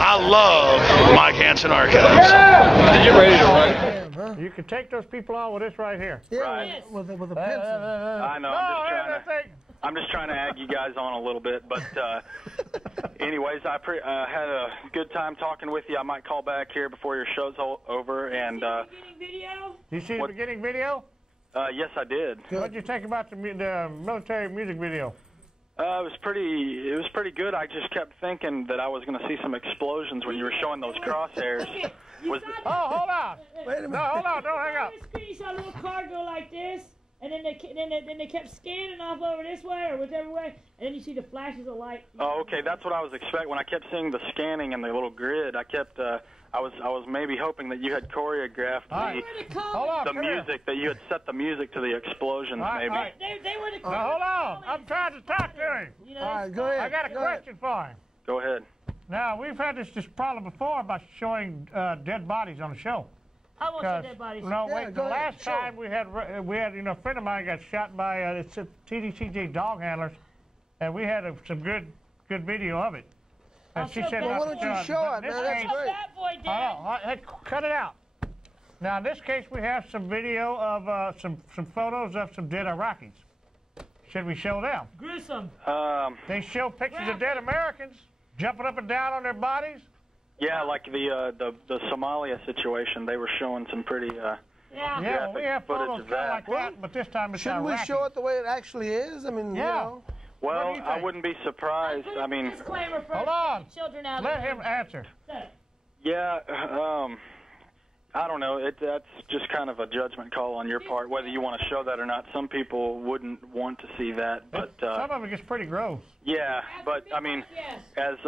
I love Mike Hanson Archives. You're ready to run. You can take those people on with this right here. Yeah, Right. with a pencil. I know. I'm just trying to egg you guys on a little bit, but anyways, I had a good time talking with you. I might call back here before your show's over. And beginning video? You see the beginning video? Yes, I did. What did you think about the military music video? It was pretty good. I just kept thinking that I was going to see some explosions when you were showing those crosshairs. Hold on. Wait a minute. No, hold on. Don't hang up. You saw a little car go like this, and then they kept scanning off over this way or whichever way, and then you see the flashes of light. Oh, okay. That's what I was expecting. When I kept seeing the scanning and the little grid, I kept. I was maybe hoping that you had choreographed the music, that you had set the music to the explosions, maybe. They were the hold on. I'm trying to talk to him. You know, All right, go ahead. I got a question for him. Go ahead. Now, we've had this problem before about showing dead bodies on the show. I want some dead bodies. No, wait. The last time we had a friend of mine got shot by it's TDCJ dog handlers, and we had some good video of it. And she said, well, why don't you show it, man? That's great. That boy dead. Cut it out. Now, in this case, we have some video of some photos of some dead Iraqis. Should we show them? Gruesome. They show pictures of dead Americans jumping up and down on their bodies. Yeah, like the Somalia situation, they were showing some pretty well, we have photos of that. like that, but this time it's Shouldn't we show it the way it actually is? I mean, you know. Well, I wouldn't be surprised. I mean, hold on. Children out Let him answer. Yeah, I don't know. That's just kind of a judgment call on your part, whether you want to show that or not. Some people wouldn't want to see that, but some of it gets pretty gross. Yeah, but I mean, as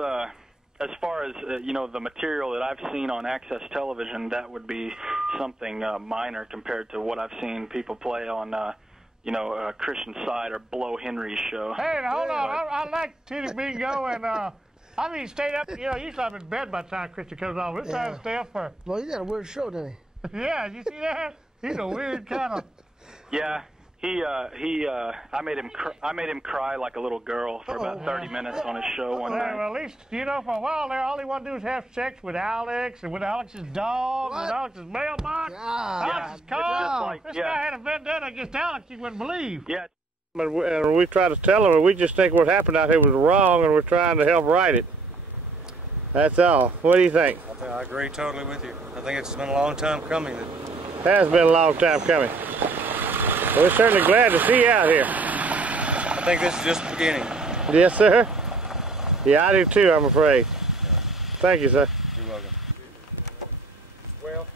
far as you know, the material that I've seen on Access Television, that would be something minor compared to what I've seen people play on. Christian Side or Blow Henry's show. Hey, now, hold on. I like Titty Bingo, and I mean, stayed up. Usually I'm in bed by the time Christian comes on. This time I stay up for. Well, he got a weird show, didn't he? Yeah, you see that? He's a weird kind of. Yeah, I made him cry like a little girl for about 30 minutes on his show one night. Well, at least for a while there, all he wanted to do was have sex with Alex and with Alex's dog, and with Alex's mailbox, Alex's car. This guy had a vendetta against Alex you wouldn't believe. Yeah. And we try to tell him, we just think what happened out here was wrong, and we're trying to help right it. That's all. What do you think? I agree totally with you. I think it's been a long time coming. It has been a long time coming. We're certainly glad to see you out here. I think this is just the beginning. Yes, sir. Yeah, I do too, I'm afraid. Thank you, sir. You're welcome. Well,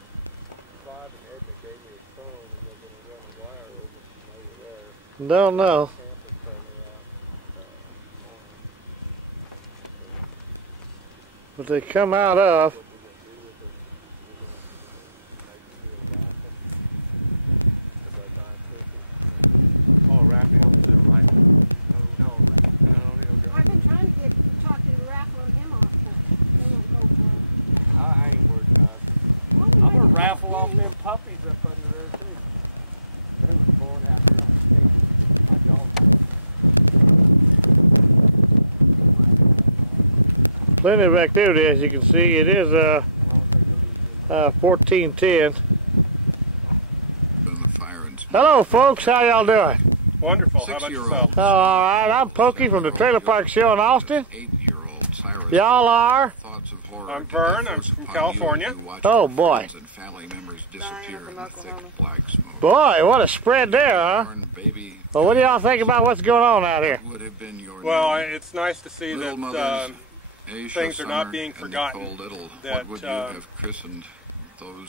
Bob and Edna gave me his phone and they're going to run a wire over from over there. Don't know. But they come out of. I've been trying to talk to the raffle on him off, but they won't go for it. I ain't working on it. I'm gonna raffle off them puppies up under there too. They was born out here on the station. My dog. Plenty of activity, as you can see. It is 1410. Hello, folks. How y'all doing? Wonderful. How about yourself? Oh, all right. I'm Pokey from the Trailer Park Show in Austin. Y'all are? I'm Vern. I'm from California. Oh, boy. Boy, what a spread there, huh? Well, what do y'all think about what's going on out here? Well, it's nice to see that things are not being forgotten,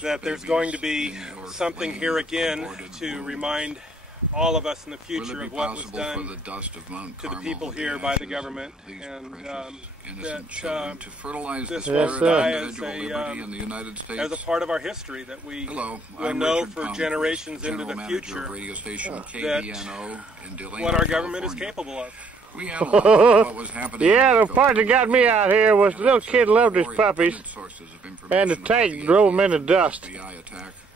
that there's going to be something here again to remind all of us in the future of what was done to the people here by the government, and that this will die as a part of our history, that we will know for generations into the future that what our government is capable of. Yeah, the part that got me out here was the little kid loved his puppies, and the tank drove him into dust.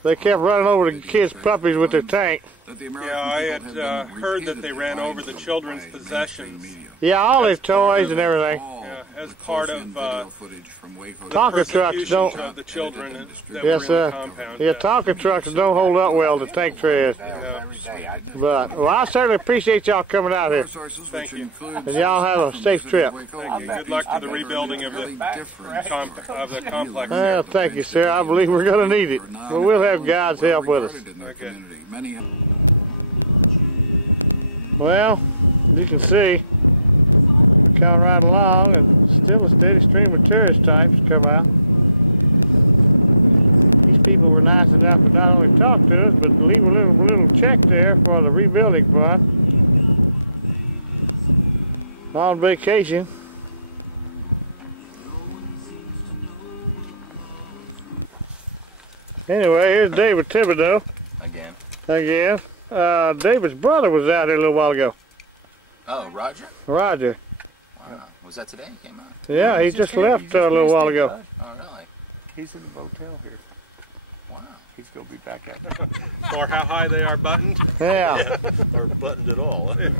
They kept running over the kid's puppies with their tank. Yeah, I had heard that they ran over the children's possessions. Yeah, all their toys and everything. Yeah, as part of the Tonka trucks don't. of the children that Yes, were sir. in the compound. Yeah, Tonka trucks don't hold up well to tank trash. Yeah. But well, I certainly appreciate y'all coming out here. Thank you. And y'all have a safe trip. Thank you. Good luck to the rebuilding of the complex. Well, thank you, sir. I believe we're going to need it. But we'll have God's help with us. Okay. Well, you can see, we're coming right along, and still a steady stream of tourist types come out. These people were nice enough to not only talk to us, but leave a little check there for the rebuilding fund. On vacation. Anyway, here's David Thibodeau. Again. David's brother was out here a little while ago. Oh, Roger? Roger. Wow. Was that today he came out? Yeah, he just left a little while ago. Oh, really? He's in the motel here. Wow. He's going to be back out. Or how high they are buttoned. Yeah. Or buttoned at all. Yeah.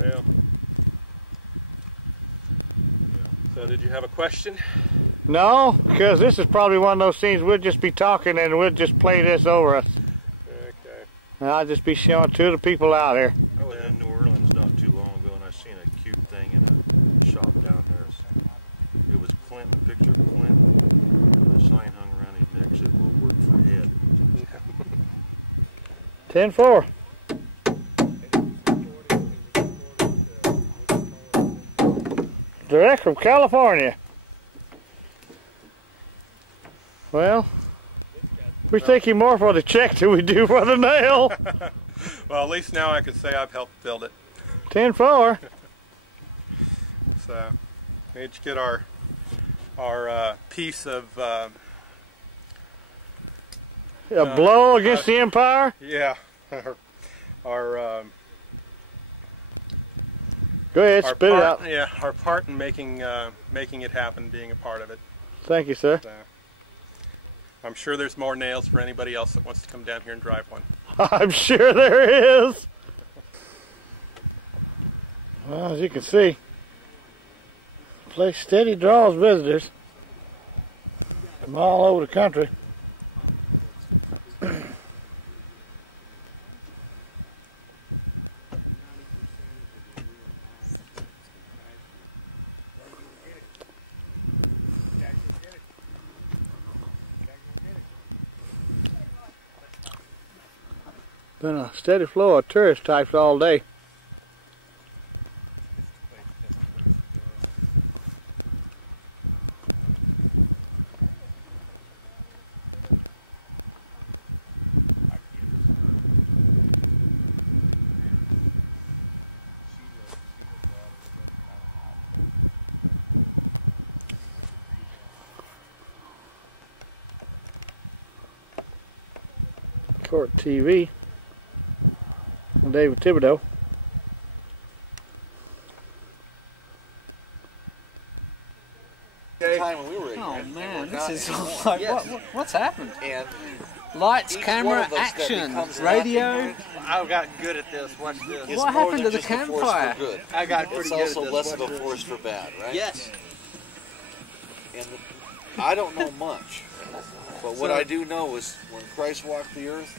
Yeah. So did you have a question? No, because this is probably one of those scenes we'll just be talking and we'll just play this over us. Okay. And I'll just be showing to the people out here. I was in New Orleans not too long ago, and I seen a cute thing in a shop down there. It was Clint, a picture of Clint. The sign hung around his neck said, "Will work for Ed." 10-4. Direct from California. Well, we thank you more for the check than we do for the nail. Well, at least now I can say I've helped build it. 10-4. So, we each get our piece of A blow against the empire? yeah, our Go ahead, spit it out. Yeah, our part in making it happen, being a part of it. Thank you, sir. So, I'm sure there's more nails for anybody else that wants to come down here and drive one. I'm sure there is. Well, as you can see, the place steady draws visitors from all over the country. Been a steady flow of tourist types all day. Court TV. David Thibodeau. Oh man, this is like what's happened? And lights, camera, action, radio. I got good at this. Watch this. What happened to the campfire? I got pretty good at this. It's also less of a force for bad, right? Yes. And I don't know much, but what I do know is when Christ walked the earth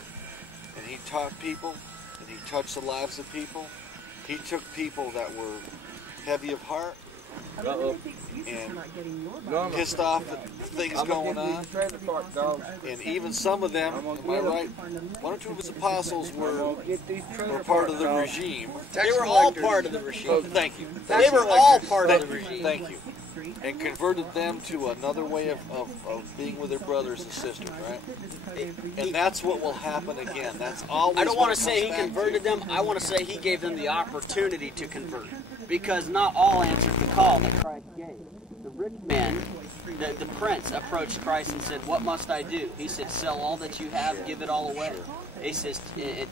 and he taught people and he touched the lives of people, he took people that were heavy of heart and pissed off at things going on, and even some of them, am I right, one or two of his apostles were part of the regime. They were all part of the regime. Oh, thank you. They were all part of the regime. Thank you. And converted them to another way of being with their brothers and sisters, right? And that's what will happen again. That's always. I don't want to say he converted them. I want to say he gave them the opportunity to convert, because not all answered the call that Christ gave. The rich man, the prince, approached Christ and said, "What must I do?" He said, "Sell all that you have, give it all away." He says,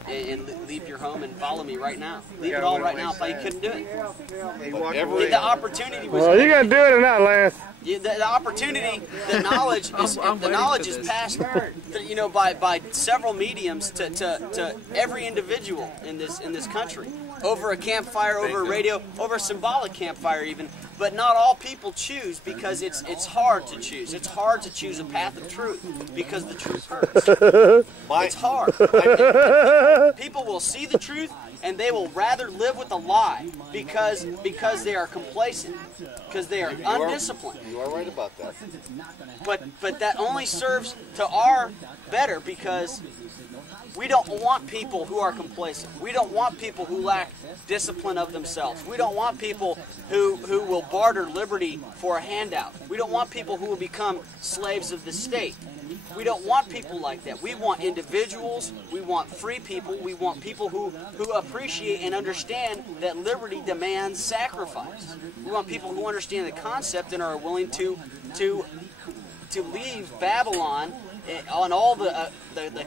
and leave your home and follow me right now. Leave it all right now. If I couldn't do it. The opportunity was. Well, you got to do it or not, Lance. The opportunity, the knowledge is passed, you know, by several mediums to every individual in this country. Over a campfire, over a radio, over a symbolic campfire even. But not all people choose because it's hard to choose. It's hard to choose a path of truth because the truth hurts. It's hard. People will see the truth and they will rather live with a lie because they are complacent, because they are undisciplined. You are right about that. But that only serves to our better because we don't want people who are complacent. We don't want people who lack discipline of themselves. We don't want people who will barter liberty for a handout. We don't want people who will become slaves of the state. We don't want people like that. We want individuals. We want free people. We want people who appreciate and understand that liberty demands sacrifice. We want people who understand the concept and are willing to leave Babylon on all the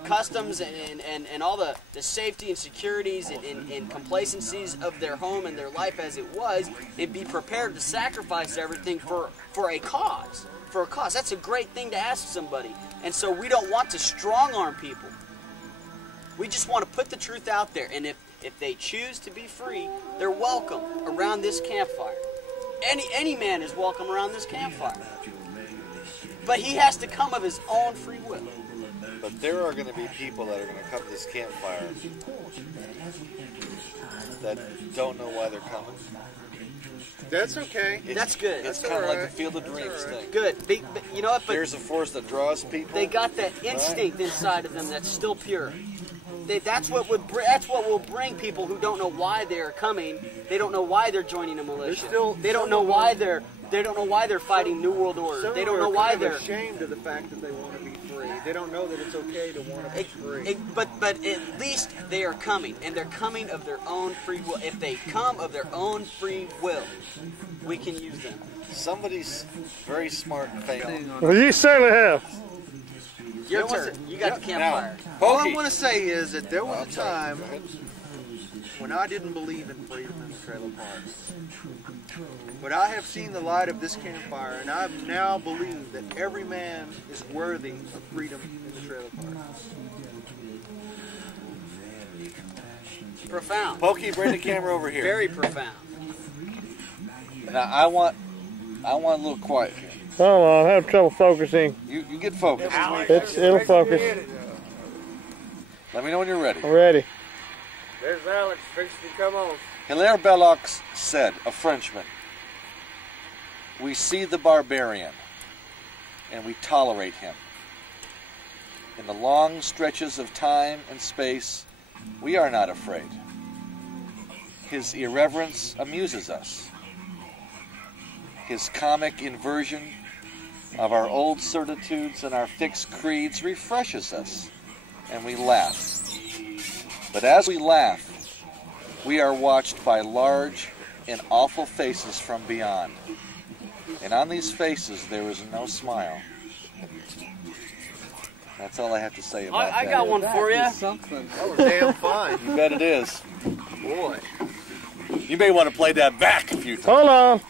customs and all the safety and securities and complacencies of their home and their life as it was, and be prepared to sacrifice everything for a cause. For a cause. That's a great thing to ask somebody. And so we don't want to strong-arm people. We just want to put the truth out there. And if they choose to be free, they're welcome around this campfire. Any man is welcome around this campfire. But he has to come of his own free will. But there are going to be people that are going to come to this campfire that don't know why they're coming. That's okay. That's good. It's kind of like the Field of Dreams thing. Good. You know what? But there's a force that draws people. They got that instinct inside of them that's still pure. That's what will bring people who don't know why they're coming. They don't know why they're joining a militia. They don't know why they're fighting New World Order. They don't know why they're ashamed of the fact that they want to be free. They don't know that it's okay to want to be free. But at least they are coming, and they're coming of their own free will. If they come of their own free will, we can use them. Somebody's very smart and famous. Well, you certainly have. Your turn. You got the campfire. All I want to say is that there was a time when I didn't believe in freedom in the trailer park. But I have seen the light of this campfire, and I now believe that every man is worthy of freedom in the trailer park. Profound. Pokey, bring the camera over here. Very profound. Now I want a little quiet here. Hold on, I have trouble focusing. You get focused. It'll focus. Let me know when you're ready. I'm ready. There's Alex fixing to come on. Hilaire Belloc said, a Frenchman, "We see the barbarian, and we tolerate him. In the long stretches of time and space, we are not afraid. His irreverence amuses us. His comic inversion of our old certitudes and our fixed creeds refreshes us, and we laugh. But as we laugh, we are watched by large and awful faces from beyond. And on these faces there is no smile." That's all I have to say about that. I got one for you. That was damn fine. You bet it is. Boy. You may want to play that back a few times. Hold on.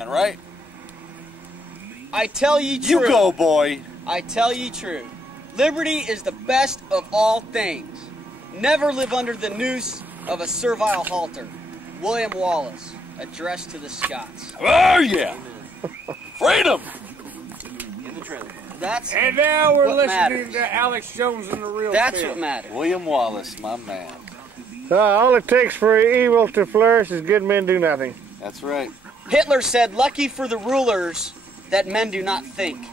All right? I tell ye true. You go, boy. I tell ye true. Liberty is the best of all things. Never live under the noose of a servile halter. William Wallace, addressed to the Scots. Oh, yeah. Freedom. In the trailer. And now we're listening matters. to Alex Jones in the real That's film. what matters. William Wallace, my man. All it takes for evil to flourish is good men do nothing. That's right. Hitler said, "Lucky for the rulers that men do not think."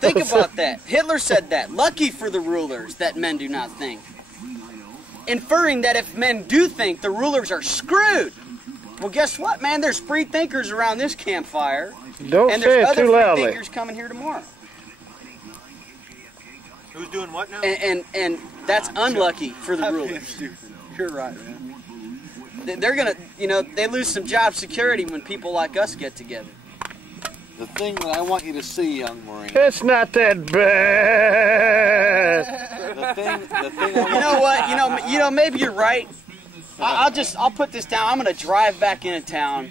Think about that. Hitler said that. Lucky for the rulers that men do not think. Inferring that if men do think, the rulers are screwed. Well, guess what, man? There's free thinkers around this campfire. Don't and say there's it other too free loudly. thinkers coming here tomorrow. Who's doing what now? And that's unlucky for the rulers. You're right, man. They're gonna, they lose some job security when people like us get together. The thing that I want you to see, young Marine. It's not that bad. The thing You know what? You know. Maybe you're right. I'll put this down. I'm gonna drive back into town,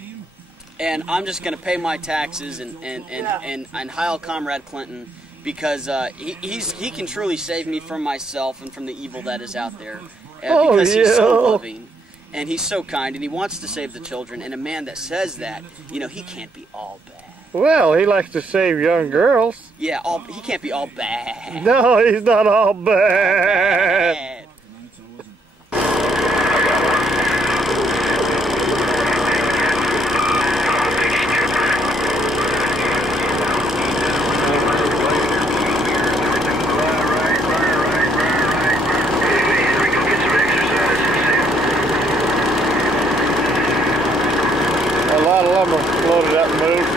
and I'm just gonna pay my taxes and heil Comrade Clinton, because he can truly save me from myself and from the evil that is out there. Because he's so loving. And he's so kind, and he wants to save the children. And a man that says that, you know, he can't be all bad. Well, he likes to save young girls. Yeah, he can't be all bad. No, he's not all bad. A lot of lumber loaded up and moved.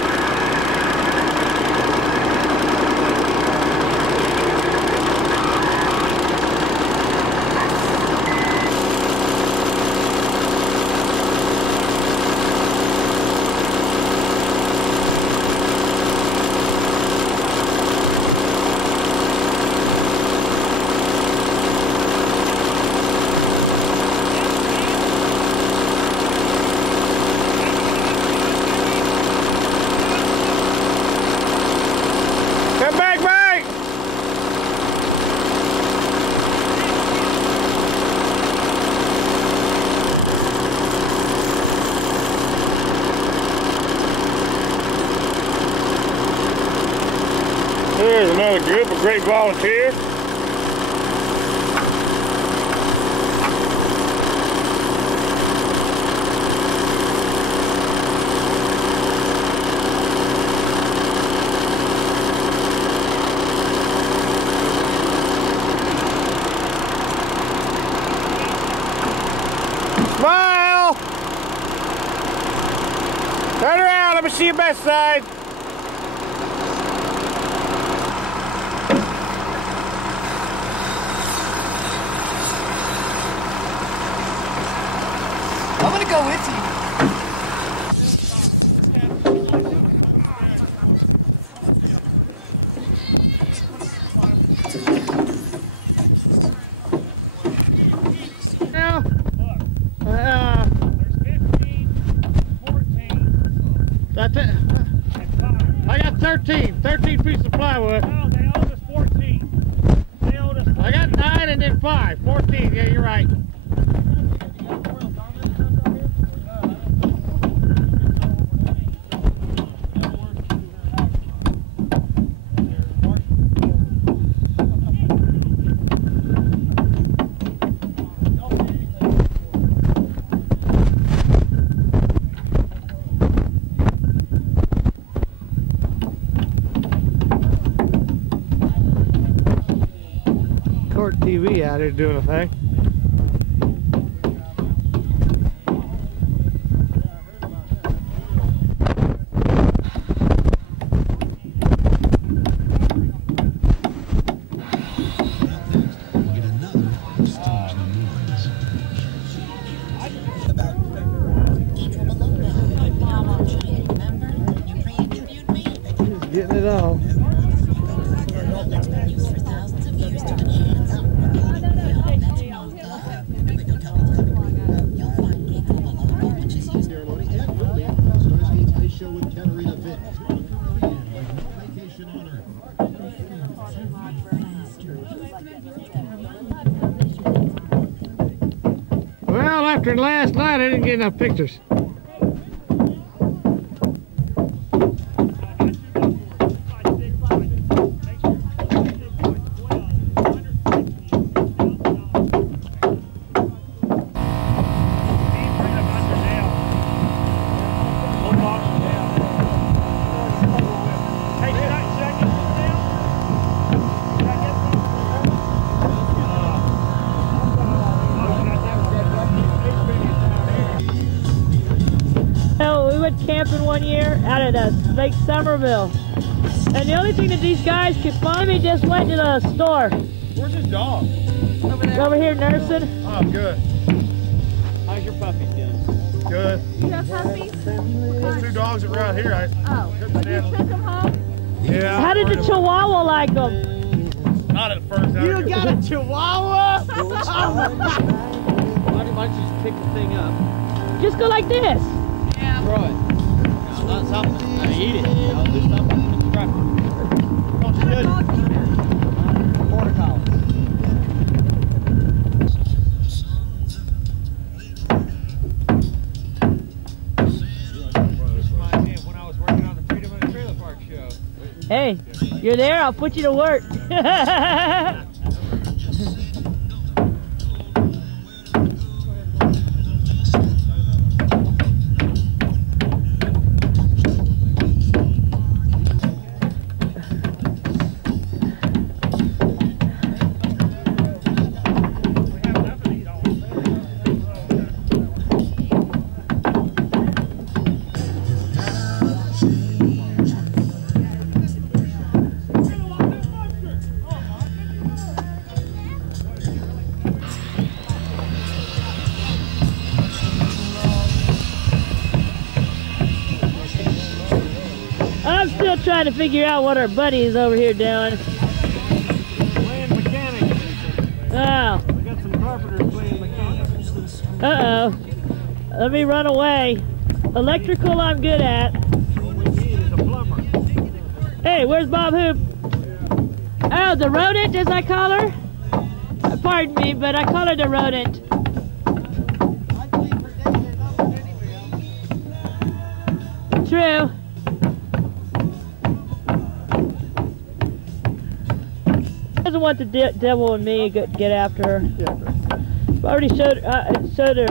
Come back, Mike! Here's another group of great volunteers. Smile! Turn around, let me see your best side. I'm gonna go with you. Now, that's it. I got 13 pieces of plywood. No, they owed us 14. They owed us 14. I got 9 and then 5. 14, yeah, you're right. Court TV out here doing a thing. Getting it on. Well, after last night, I didn't get enough pictures. We went camping one year out at Lake Somerville. And the only thing that these guys could find, me just went to the store. Where's his dog? Over there. Over here nursing. Oh, good. How's your puppy doing? good. You have puppies? Those 2 dogs that were out here, Oh, but you took them home? Yeah. How did the Chihuahua like them? Not at first. You got a Chihuahua? Why don't you just pick the thing up? Just go like this. Yeah. Right. Now, not something. Now eat it. Now do something. Scrap it. Don't you good? Border collie. Hey, you're there, I'll put you to work. I'm still trying to figure out what our buddy is over here doing. Playing mechanics. Oh. We got some carpenters playing mechanics. Uh-oh. Let me run away. Electrical I'm good at. What we need is a plumber. Hey, where's Bob Hoop? Oh, the rodent, as I call her? Pardon me, but I call her the rodent. True. Doesn't want the devil and me get after her. I already showed her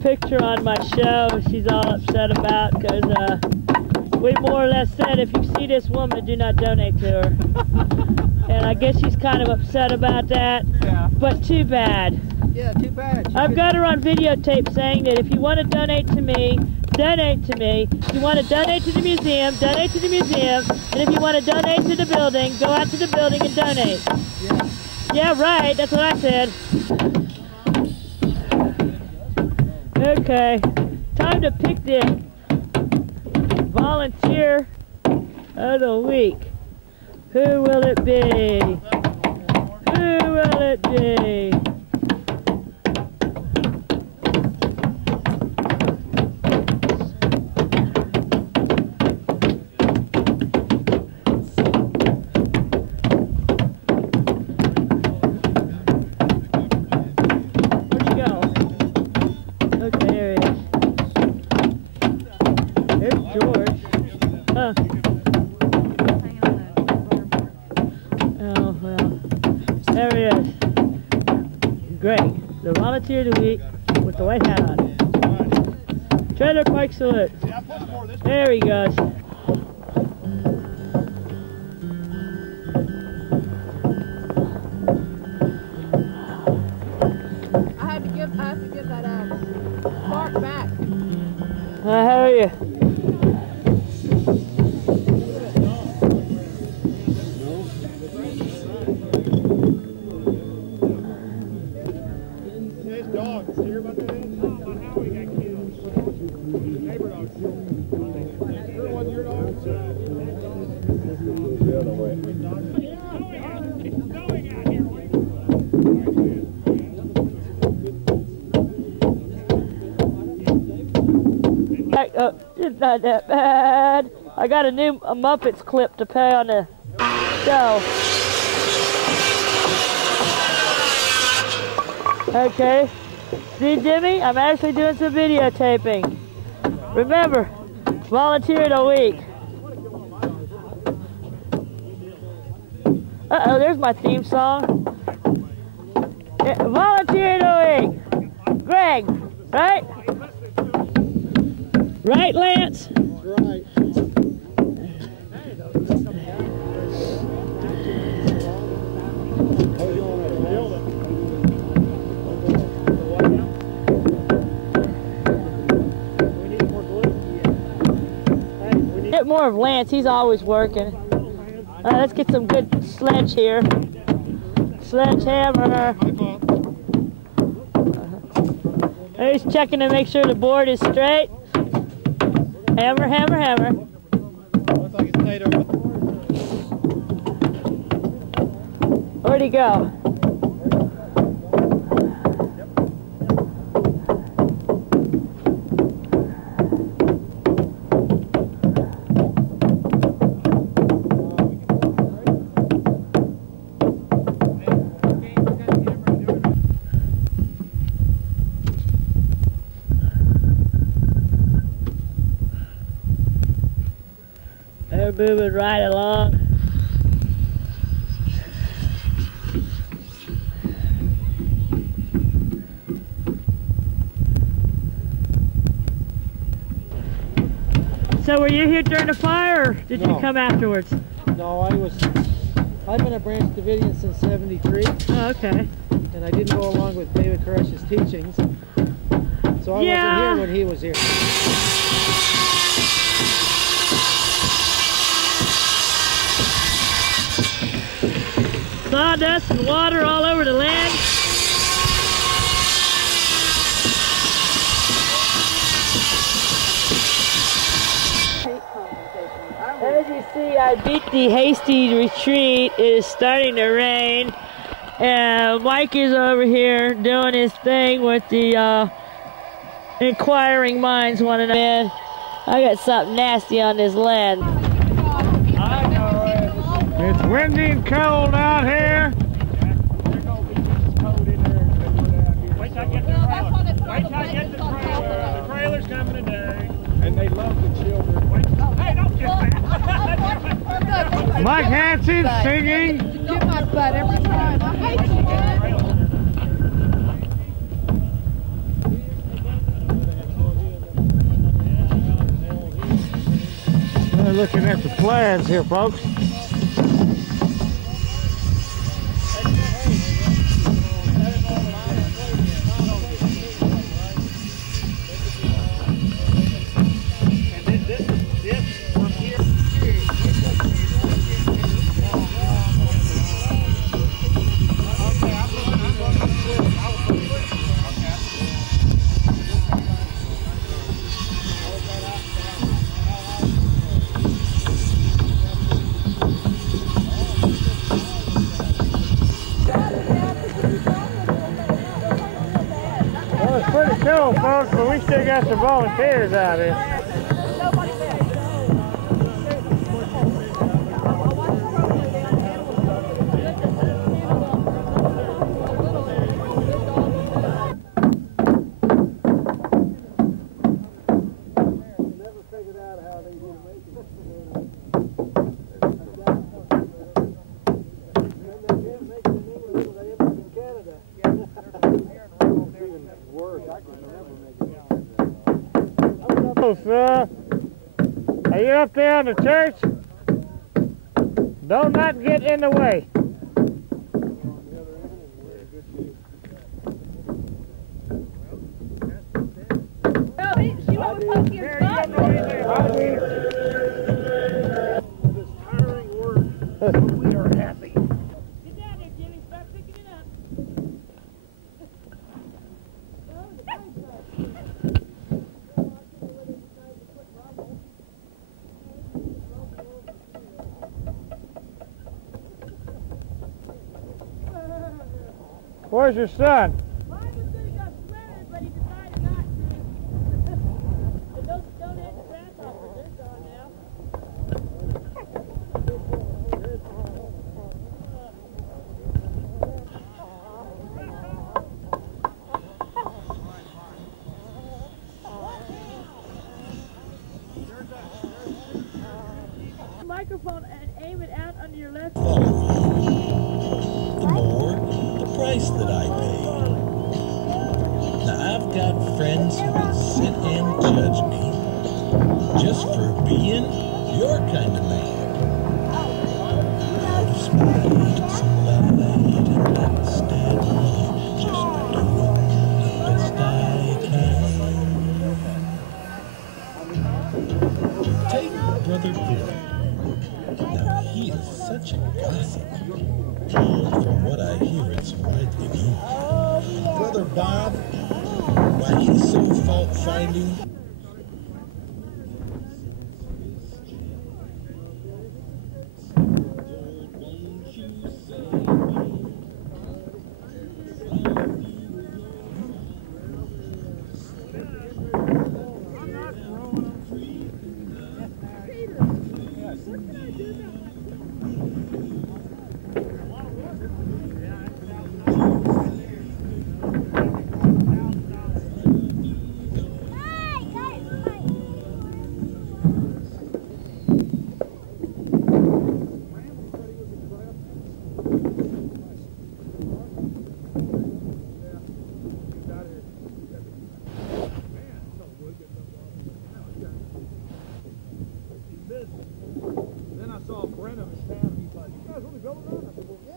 picture on my show. She's all upset about because we more or less said if you see this woman, do not donate to her. And I guess she's kind of upset about that. Yeah. But too bad. Yeah, too bad. I've got her on videotape saying that if you want to donate to me, donate to me. If you want to donate to the museum, donate to the museum. And if you want to donate to the building, go out to the building and donate. Yeah. Yeah, right. That's what I said. Okay. Time to pick the volunteer of the week. Who will it be? Who will it be? Volunteer of the week with the white hat on. Trailer Park Salute. There he goes. I have to give that mark back. How are you? Oh, it's not that bad. I got a new Muppets clip to play on the show. Okay. See, Jimmy? I'm actually doing some videotaping. Remember, volunteer of the week. Uh-oh, there's my theme song. Yeah, volunteer of the week. Greg, right? Right, Lance? Right. Get more of Lance, he's always working. Let's get some good sledge here. Sledgehammer. He's checking to make sure the board is straight. Hammer, hammer, hammer. Where'd he go? They're moving right along. So were you here during the fire, or did you come afterwards? No, I've been a branch Davidian since '73. Oh, okay. And I didn't go along with David Koresh's teachings. So I wasn't here when he was here. Sawdust and water all over the land. As you see, I beat the hasty retreat. It is starting to rain. And Mike is over here doing his thing with the inquiring minds want to know. Man, I got something nasty on this land. I know it. It's windy and cold out here. Wait till I get the trailer. Wait till I get the trailer. The trailer's coming today. And they love the children. Hey, don't get that. Mike Hanson singing. Get my butt every time. I hate you. We're looking at the plans here, folks. Pretty cool, folks, but we still got some volunteers out here. Sir, are you up there in the church? Do not get in the way. She won't poke your butt. This tiring work, we are happy. Get down there, Jimmy. Start picking it up. Where's your son? Mine was going to go swimming, but he decided not to. But don't hit the grasshoppers. They're gone now. Microphone and aim it out under your left. The more, the price that I pay. Now I've got friends who will sit and judge me just for being your kind of man. Out of spite, some light and unsteady, just doing the best I can. Take Brother Bill. Now he is such a gossip. From what I hear, it's widely known. Brother Bob, why he's so fault-finding? Then I saw Brenham in town, and he's like, "You guys want to go around?" I said, "Well, yeah."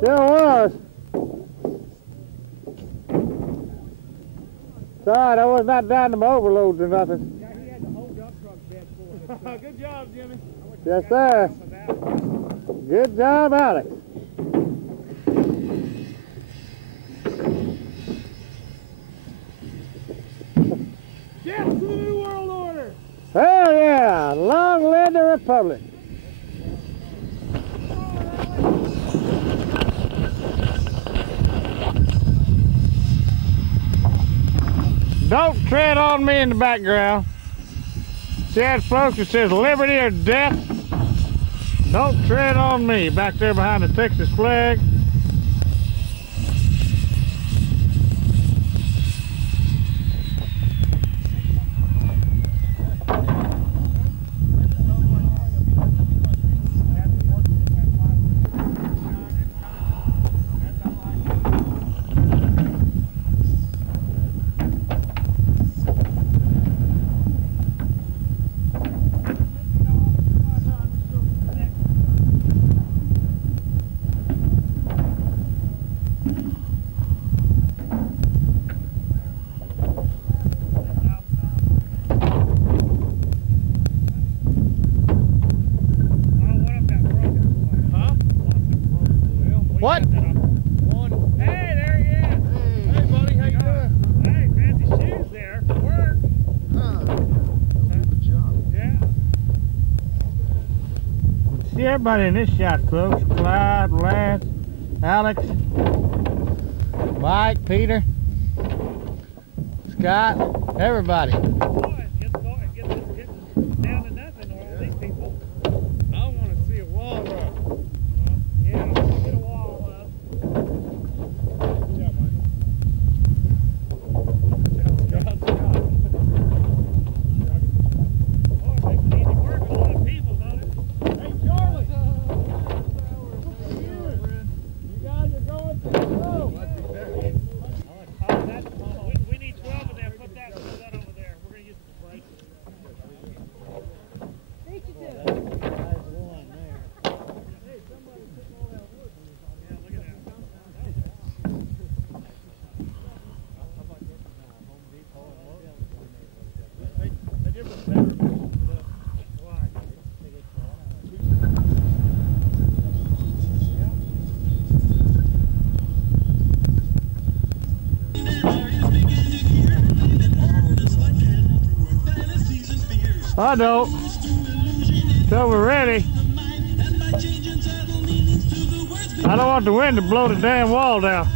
Sure was. Sorry, I was not down to my overloads or nothing. Yeah, he had the whole dump truck bed full of it. Good job, Jimmy. Yes, sir. Good job, Alex. Yes to the New World Order! Hell yeah! Long live the Republic! Don't tread on me in the background. See that, folks? It says liberty or death. Don't tread on me back there behind the Texas flag. What? Hey, there he is. Hey, buddy, how you doing? Hey, fancy shoes there. Work. Good job. Yeah. See everybody in this shot, folks. Clyde, Lance, Alex, Mike, Peter, Scott, everybody. Boy, it gets down to nothing with all these people. I want to see a wall run. Yeah, get a wall up. Yeah, Mike. Scott. Oh, it makes it easy work with a lot of people, don't it? Hey, Charlie! You guys are going to the road. We need 12 of them. Put that over there. We're going to use it for break. Thank you, too. Hey, somebody took all that wood. Yeah, look at that. They did what's better for the why? I don't. Till we're ready. I don't want the wind to blow the damn wall down.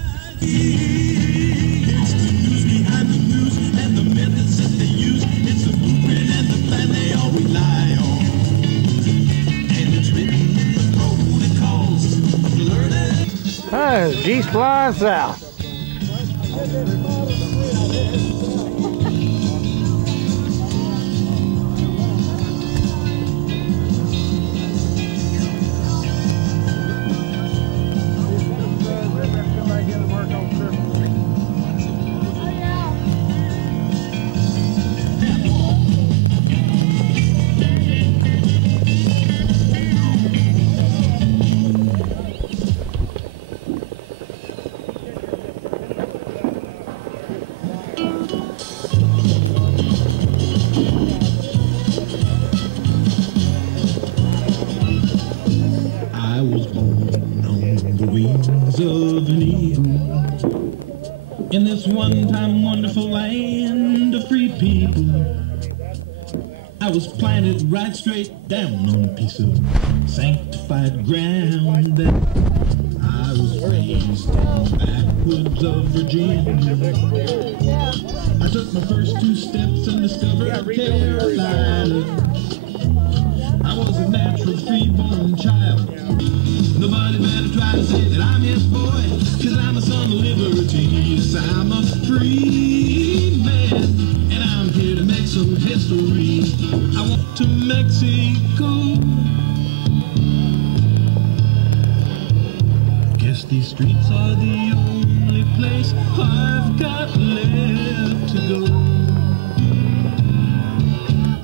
Hey, geese flying south. In this one-time wonderful land of free people, I was planted right straight down on a piece of sanctified ground. That I was raised in the backwoods of Virginia. I took my first 2 steps and discovered Carolina. I was a natural free-born child. Nobody better try to say that I'm his boy, 'cause I'm a son of liberty. Yes, I'm a free man, and I'm here to make some history. I went to Mexico. Guess these streets are the only place I've got left to go.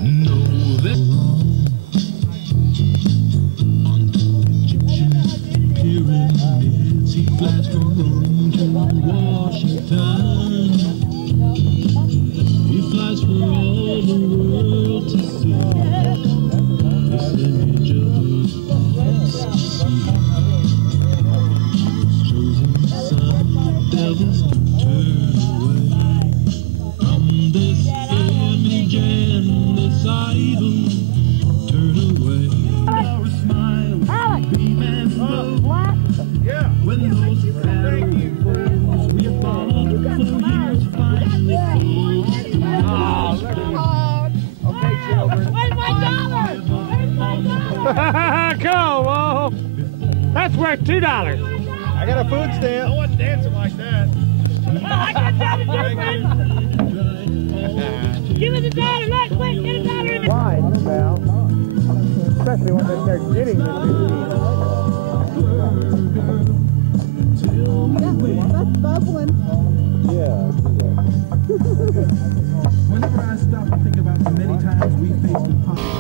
No, that's pyramids, he flies from Rome to Washington. He flies for all the world to see. This image of ecstasy, his chosen son, devils to turn away from this image and this idol. Turn away. Our smiles, beam and flow. When those shadows we fought for years finally fall. Okay, children. Where's my dollar? Where's my dollar? Come on. That's worth $2. I got a food stamp. I wasn't dancing like that. I can tell the difference. Give us $1. Look, quick, get $1 in it. Why, Val? Especially when they're getting this. That's bubbling. Yeah. Whenever I stop and think about the many times we faced impossible.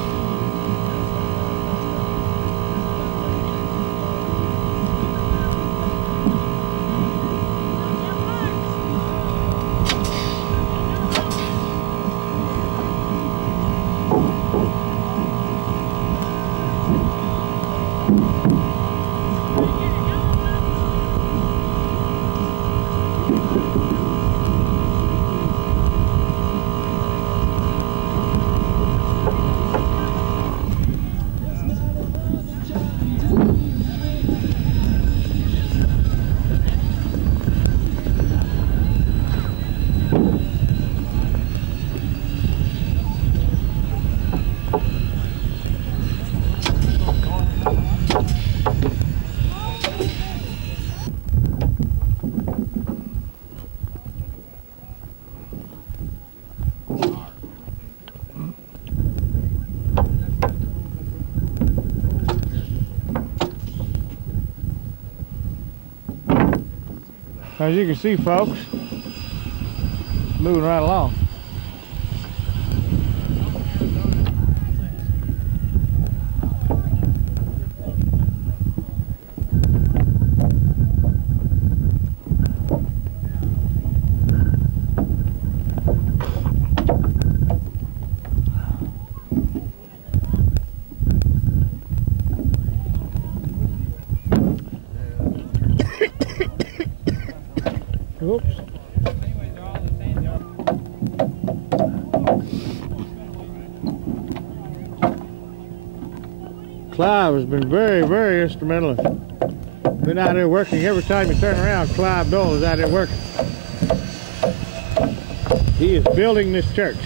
As you can see, folks, moving right along. Oops. Clive has been very, very instrumental. Been out there working. Every time you turn around, Clive Dole is out there working. He is building this church.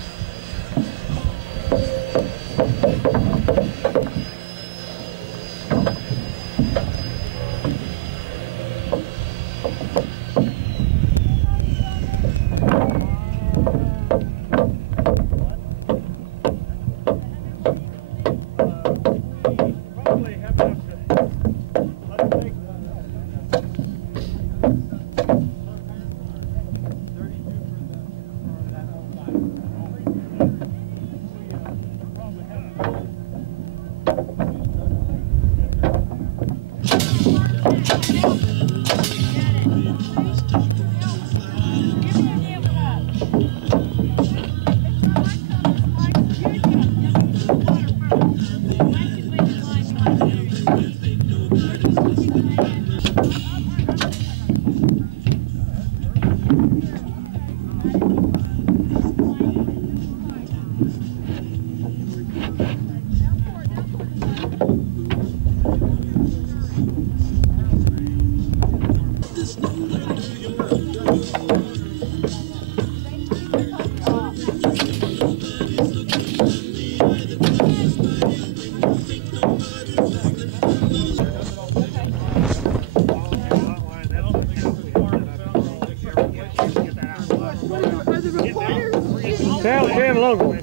Tell it local.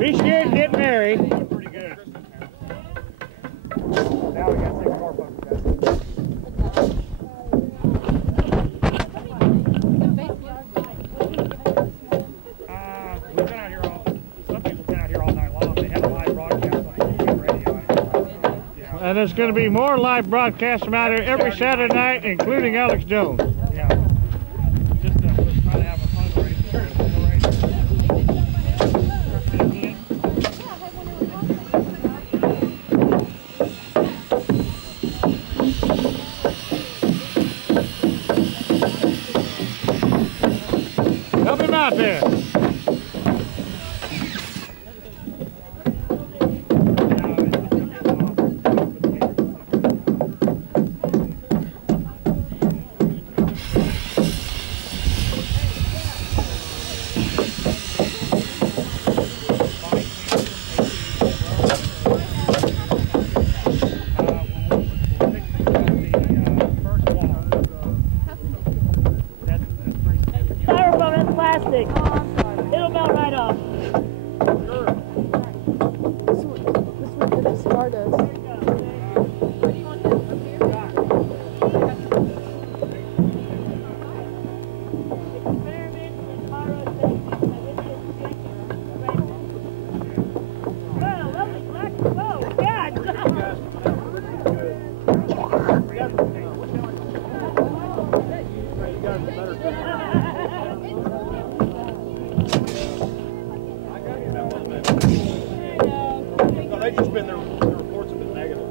Be scared to get married. Pretty good. Now we got 6 more folks, guys. We've been out here some people have been out here all night long. They have a live broadcast on the radio. And there's going to be more live broadcasts from out here every Saturday night, including Alex Jones. Yeah. Just was trying to have a fun race. Help him out there. It'll melt right off. This would be the Stardust. They've just been, their reports have been negative.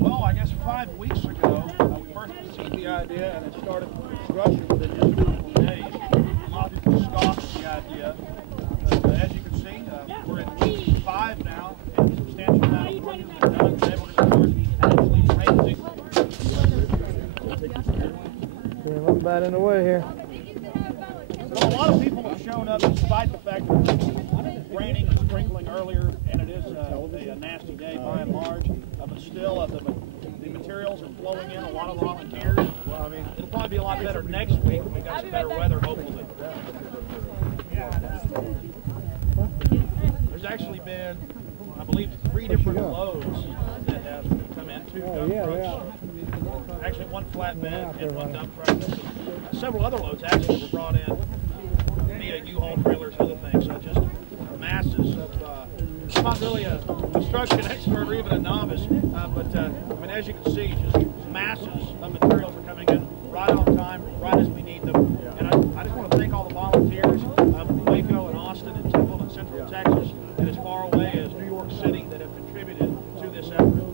Well, I guess 5 weeks ago, we first conceived the idea and it started construction within just a couple of days. A lot of people scoffed at the idea. But as you can see, we're at week 5 now, and a substantial amount of work has been done. Today we're going to start actually raising. I'm about in the way here. Well, a lot of people have shown up despite the fact that it's raining and sprinkling earlier, and it is a nasty day by and large. But still, the materials are flowing in. A lot of volunteers. Well, I mean, it'll probably be a lot better next week when we got some better weather, hopefully. There's actually been, I believe, 3 different loads that have come into dump trucks. Actually, 1 flatbed and 1 dump truck. Several other loads actually were brought in via U-Haul trailers, other things. So just masses of. I'm not really a construction expert or even a novice, but I mean, as you can see, just masses of materials are coming in right on time, right as we need them. And I just want to thank all the volunteers from Waco and Austin and Temple and Central Texas and as far away as New York City that have contributed to this effort.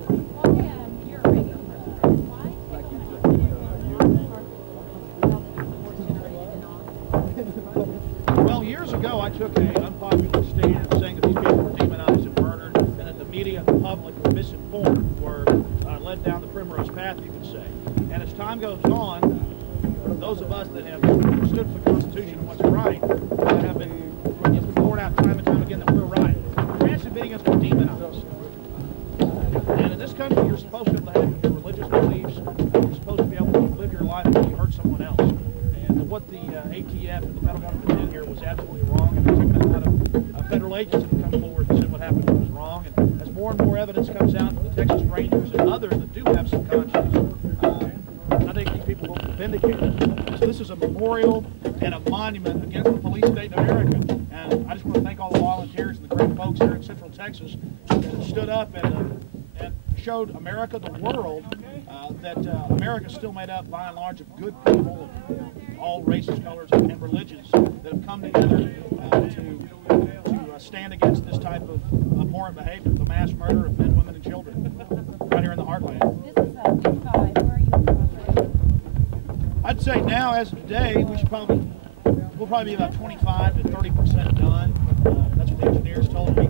Well, years ago, I took an unpopular stand saying that these people were demonized and murdered, and that the media and the public were misinformed, were led down the primrose path, you could say. And as time goes on, those of us that have stood for the Constitution and what's right have been poured out time and time again that we're right. We're actually being demonized. And in this country, you're supposed to be able to have your religious beliefs. You're supposed to be able to live your life when you hurt someone else. And what the ATF and the federal government did here was absolutely wrong. And particularly a lot of federal agents have come forward and said what happened was wrong. And as more and more evidence comes out from the Texas Rangers and others that do have some conscience, I think these people will be vindicated. So this is a memorial and a monument against the police state in America. And I just want to thank all the volunteers and the great folks here in Central Texas that have stood up and showed America, the world, that America is still made up by and large of good people of all races, colors, and religions that have come together to stand against this type of abhorrent behavior, the mass murder of men, women, and children, right here in the heartland. I'd say now, as of today, we'll probably be about 25 to 30% done. That's what the engineers told me.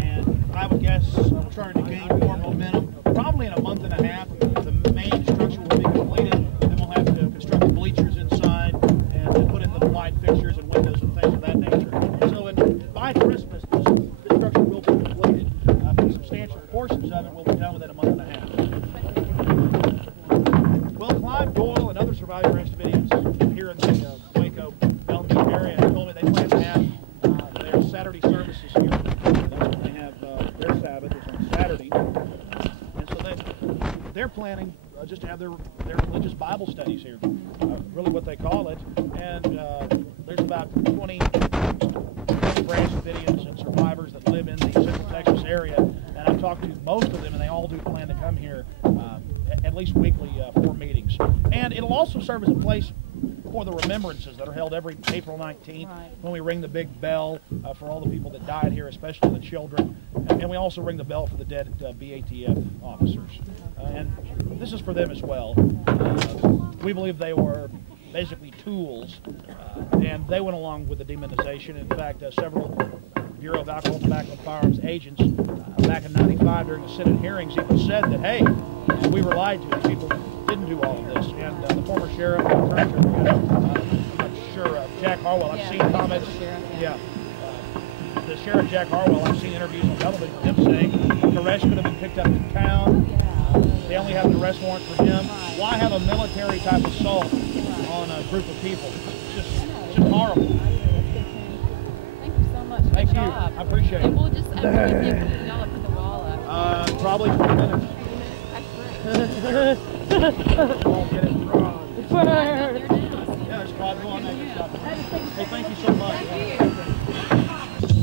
And I would guess we're starting to gain more momentum. Probably in a month and a half, the main structure will be completed. Then we'll have to construct bleachers inside and put in the light fixtures and windows and things of that nature. So by Christmas, this construction will be completed. Substantial portions of it will be done within a month and a half. Well, Clive Doyle and other surviving Ranch Davidians here in the Waco, Elm Beach area told me they plan to have their Saturday services here. That's when they have their Sabbath is on Saturday. And so they're planning just to have their religious Bible studies here, really what they call it. And there's about 20 Branch Davidians and survivors that live in the Central Texas area, and I've talked to most of them, and they all do plan to come here at least weekly for meetings. And it'll also serve as a place for the remembrances that are held every April 19th, when we ring the big bell for all the people that died here, especially the children. And we also ring the bell for the dead BATF officers. And this is for them as well. We believe they were basically tools, and they went along with the demonization. In fact, several Bureau of Alcohol, Tobacco, and Firearms agents back in '95 during the Senate hearings even said that, hey, we were lied to. People didn't do all of this. And the former sheriff, I'm sure Jack Harwell, I've seen comments. Yeah. The Sheriff Jack Harwell, I've seen interviews on television with him saying Koresh could have been picked up in town. They only have an arrest warrant for him. Why have a military type assault on a group of people? It's just horrible. Thank you so much. Thank Good you. job. I appreciate it. And we'll just y'all put the wall up. Probably 4 minutes. Won't get it wrong. Yeah, it's probably on that. Hey, thank you so much.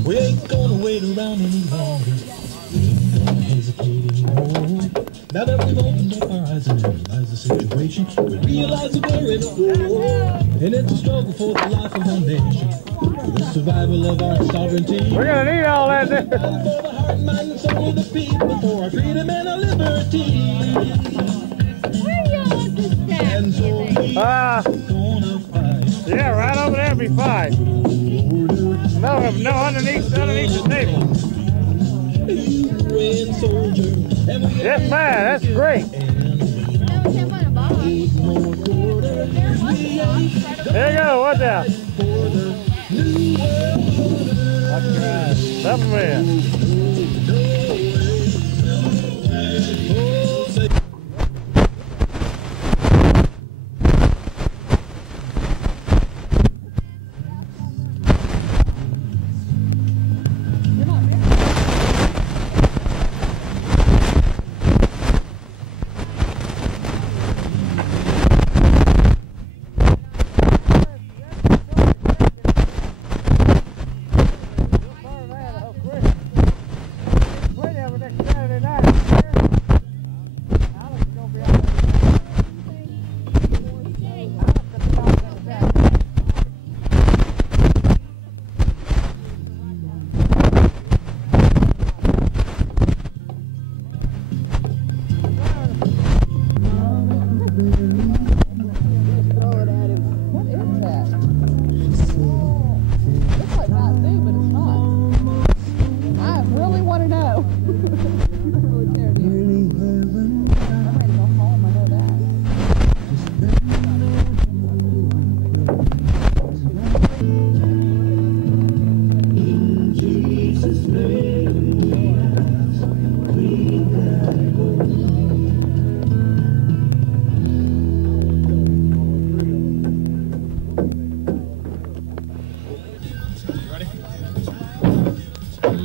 We ain't gonna wait around any longer. Don't hesitate anymore. Now that we've opened up our eyes and analyzed the situation, we realize that we're in a war. And it's a struggle for the life of our nation, for the survival of our sovereignty. We're gonna need all that. For the heart and mind and soul of the people, for our freedom and our liberty. And so we gonna fight. Yeah, right over there be fine. No, underneath the table. Yes, man, that's great. There you go, watch out. Watch your eyes. Supplement.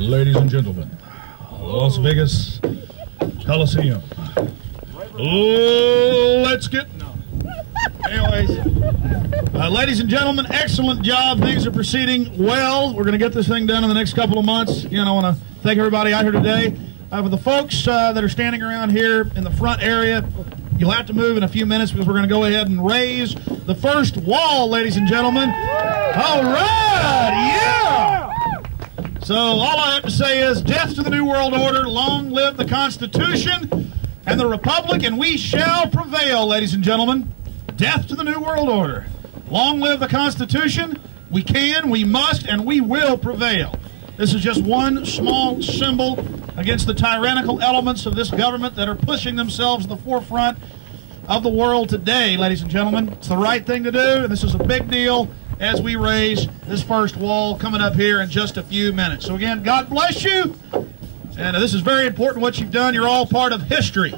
Ladies and gentlemen, Las Vegas Coliseum. Let's get... Anyways, ladies and gentlemen, excellent job. Things are proceeding well. We're going to get this thing done in the next couple of months. Again, I want to thank everybody out here today. For the folks that are standing around here in the front area, you'll have to move in a few minutes because we're going to go ahead and raise the first wall, ladies and gentlemen. All right, yeah! So all I have to say is death to the New World Order, long live the Constitution and the Republic, and we shall prevail, ladies and gentlemen. Death to the New World Order. Long live the Constitution. We can, we must, and we will prevail. This is just one small symbol against the tyrannical elements of this government that are pushing themselves to the forefront of the world today, ladies and gentlemen. It's the right thing to do, and this is a big deal as we raise this first wall coming up here in just a few minutes. So again, God bless you. And this is very important what you've done. You're all part of history.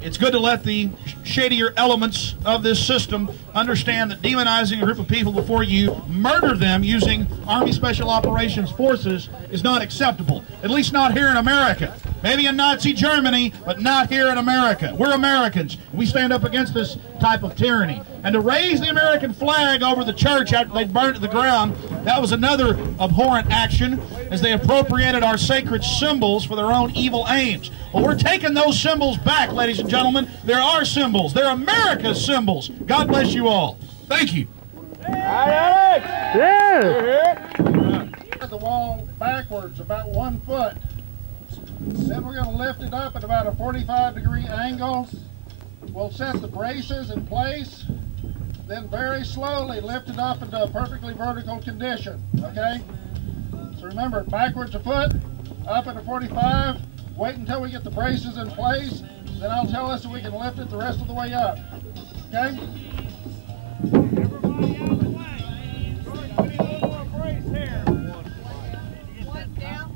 It's good to let the shadier elements of this system understand that demonizing a group of people before you murder them using Army Special Operations Forces is not acceptable, at least not here in America. Maybe in Nazi Germany, but not here in America. We're Americans. We stand up against this type of tyranny. And to raise the American flag over the church after they burned it to the ground, that was another abhorrent action as they appropriated our sacred symbols for their own evil aims. Well, we're taking those symbols back, ladies and gentlemen. They're our symbols. They're America's symbols. God bless you all. Thank you. Yeah. The wall backwards about 1 foot. Then we're going to lift it up at about a 45-degree angle. We'll set the braces in place. Then very slowly lift it up into a perfectly vertical condition. Okay? So remember, backwards a foot, up at a 45. Wait until we get the braces in place. Then I'll tell us if we can lift it the rest of the way up. Okay? Everybody out of the way. We need a little more brace here. One down.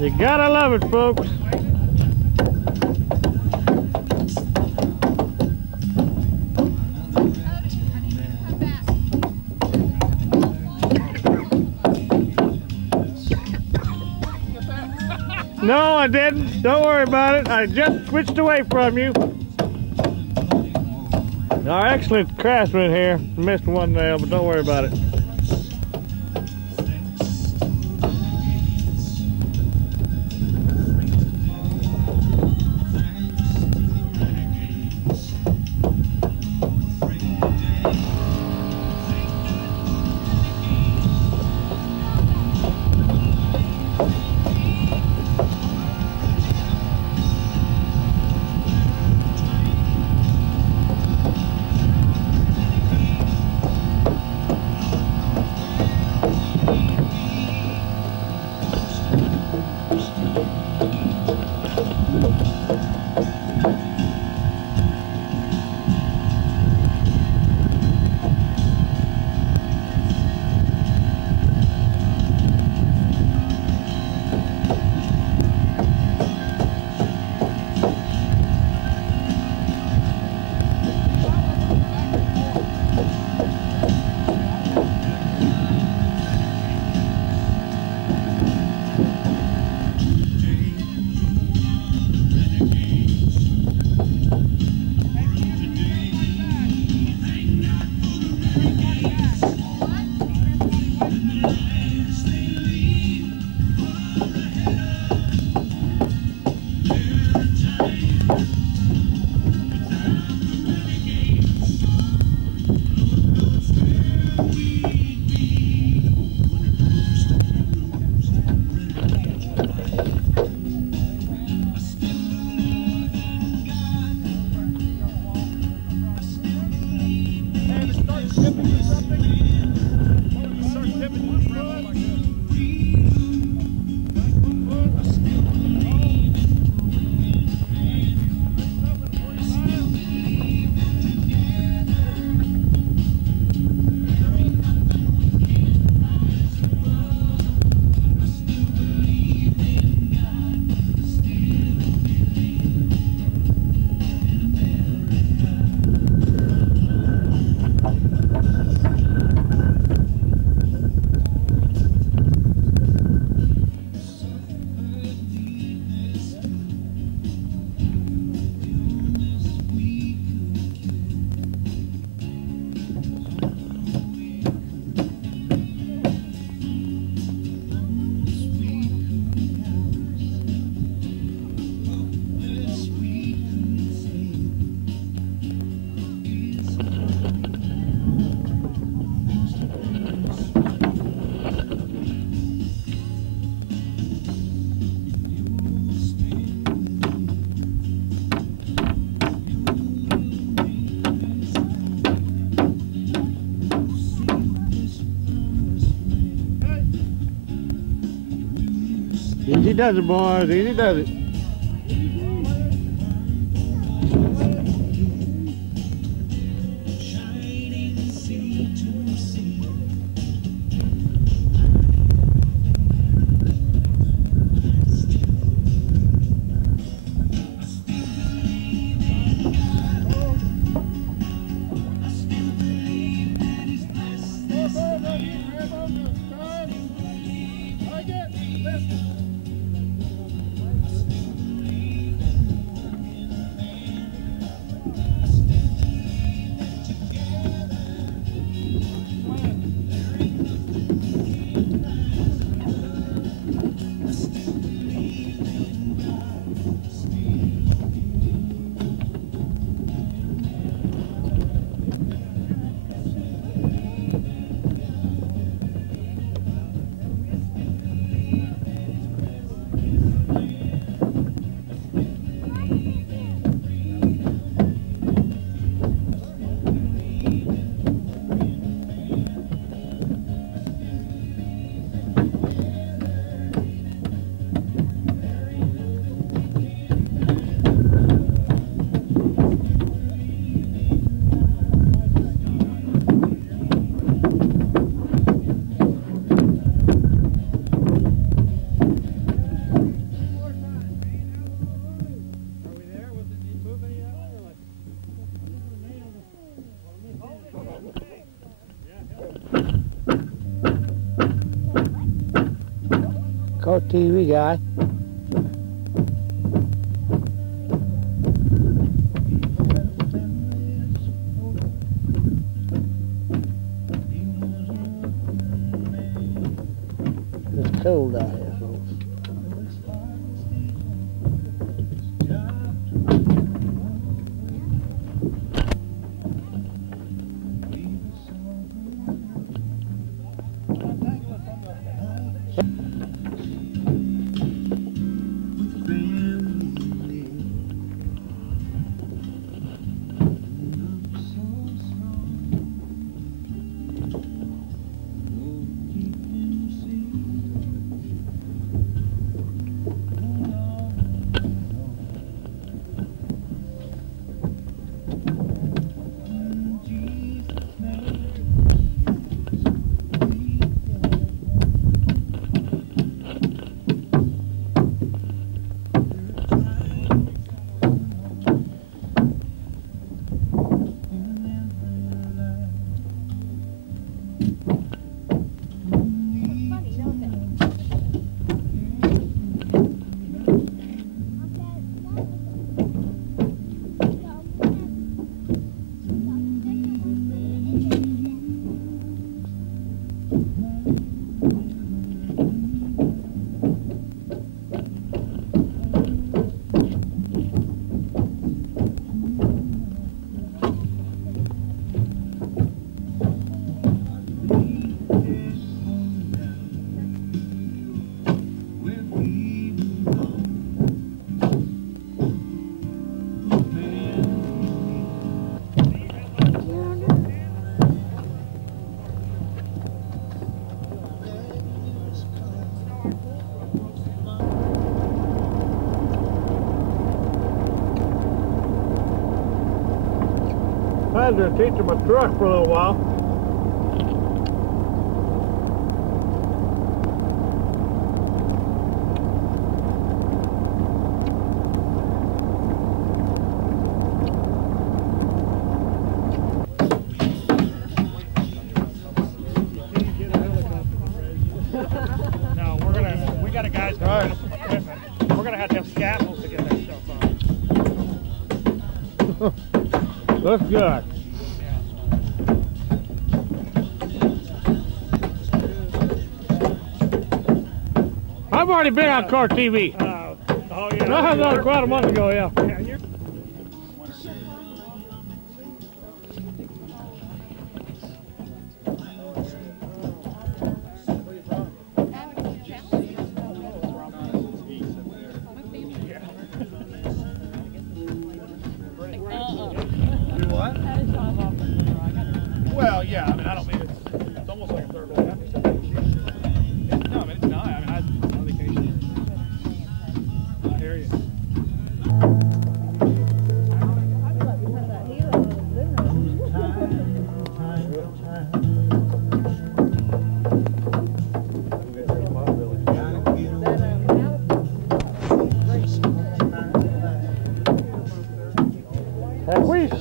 You gotta love it, folks. No, I didn't. Don't worry about it. I just switched away from you. Our excellent craftsman here missed one nail, but don't worry about it. Easy does it, boys. Easy does it. Car TV guy. It's cold out here, folks. I was going to teach him a truck for a little while. No, we got a guy's going to put equipment. We're going to have scaffolds to get that stuff on. Looks good. I've already been on Car TV. Oh, yeah. I was on quite a month ago, yeah. Well, yeah, I mean, I don't mean it's almost like a third world. No, I mean, it's not. I mean, I was on vacation.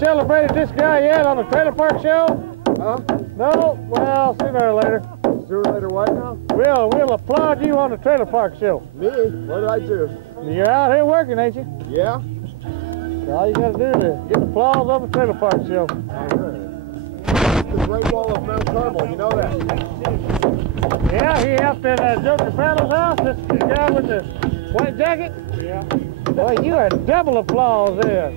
celebrated this guy yet on the trailer park show? Huh? No? Well, sooner or later. Sooner or later what now? We'll applaud you on the trailer park show. Me? What did I do? You're out here working, ain't you? Yeah. So all you gotta do is get applause on the trailer park show. All right. It's the Great Wall of Mount Carmel, you know that? Yeah, he helped in Joe Capello's house, this guy with the white jacket. Yeah. Boy, you had double applause there.